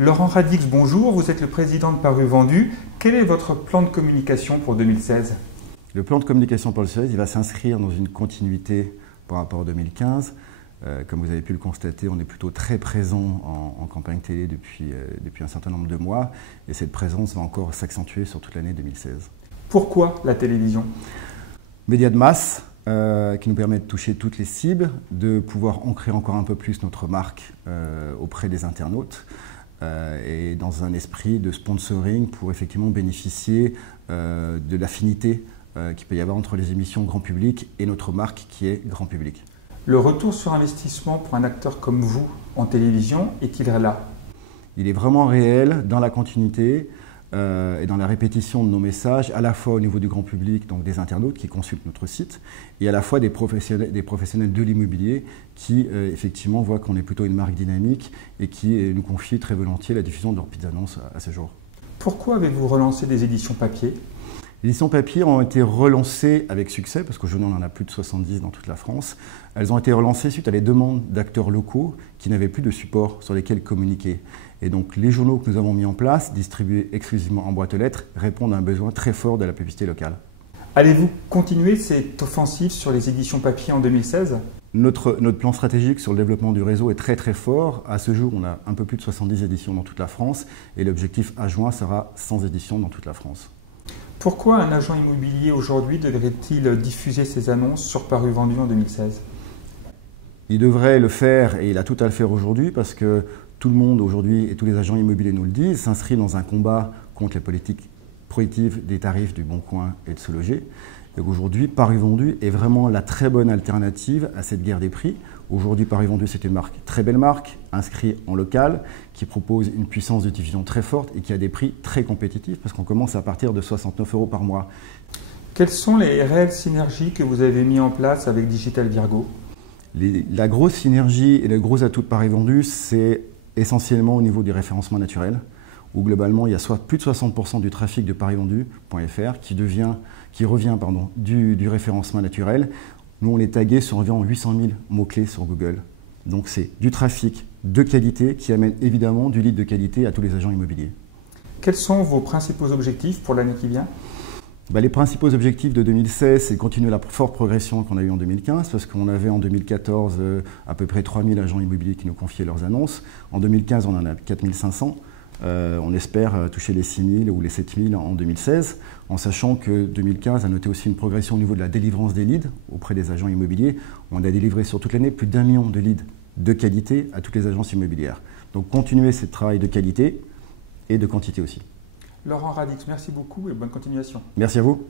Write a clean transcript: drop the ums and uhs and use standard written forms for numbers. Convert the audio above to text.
Laurent Radix, bonjour, vous êtes le président de Paru Vendu. Quel est votre plan de communication pour 2016? Le plan de communication pour le 2016, il va s'inscrire dans une continuité par rapport à 2015. Comme vous avez pu le constater, on est plutôt très présent en campagne télé depuis un certain nombre de mois et cette présence va encore s'accentuer sur toute l'année 2016. Pourquoi la télévision? Média de masse qui nous permet de toucher toutes les cibles, de pouvoir ancrer encore un peu plus notre marque auprès des internautes et dans un esprit de sponsoring pour effectivement bénéficier de l'affinité qu'il peut y avoir entre les émissions grand public et notre marque qui est grand public. Le retour sur investissement pour un acteur comme vous en télévision est-il là? Il est vraiment réel dans la continuité et dans la répétition de nos messages, à la fois au niveau du grand public, donc des internautes qui consultent notre site, et à la fois des professionnels de l'immobilier qui effectivement voient qu'on est plutôt une marque dynamique et qui nous confient très volontiers la diffusion de leurs petites annonces à ce jour. Pourquoi avez-vous relancé des éditions papier? Les éditions papier ont été relancées avec succès, parce qu'aujourd'hui on en a plus de 70 dans toute la France. Elles ont été relancées suite à des demandes d'acteurs locaux qui n'avaient plus de support sur lesquels communiquer. Et donc les journaux que nous avons mis en place, distribués exclusivement en boîte aux lettres, répondent à un besoin très fort de la publicité locale. Allez-vous continuer cette offensive sur les éditions papier en 2016? Notre plan stratégique sur le développement du réseau est très très fort. À ce jour, on a un peu plus de 70 éditions dans toute la France et l'objectif à juin sera 100 éditions dans toute la France. Pourquoi un agent immobilier aujourd'hui devrait-il diffuser ses annonces sur Paru Vendu en 2016? Il devrait le faire et il a tout à le faire aujourd'hui parce que tout le monde aujourd'hui et tous les agents immobiliers nous le disent, s'inscrit dans un combat contre les politiques prohibitives des tarifs du Bon Coin et de Se Loger. Et aujourd'hui, Paru Vendu est vraiment la très bonne alternative à cette guerre des prix. Aujourd'hui, Paru Vendu, c'est une marque, très belle marque, inscrite en local, qui propose une puissance de diffusion très forte et qui a des prix très compétitifs parce qu'on commence à partir de 69 € par mois. Quelles sont les réelles synergies que vous avez mis en place avec Digital Virgo? La grosse synergie et le gros atout de Paru Vendu, c'est essentiellement au niveau du référencement naturel, où globalement il y a plus de 60% du trafic de paruvendu.fr qui revient du référencement naturel. Nous, on est tagué sur environ 800 000 mots-clés sur Google. Donc c'est du trafic de qualité qui amène évidemment du lead de qualité à tous les agents immobiliers. Quels sont vos principaux objectifs pour l'année qui vient? Les principaux objectifs de 2016, c'est de continuer la forte progression qu'on a eue en 2015, parce qu'on avait en 2014 à peu près 3000 agents immobiliers qui nous confiaient leurs annonces. En 2015, on en a 4500. On espère toucher les 6000 ou les 7000 en 2016, en sachant que 2015 a noté aussi une progression au niveau de la délivrance des leads auprès des agents immobiliers. On a délivré sur toute l'année plus d'1 million de leads de qualité à toutes les agences immobilières. Donc continuer ce travail de qualité et de quantité aussi. Laurent Radix, merci beaucoup et bonne continuation. Merci à vous.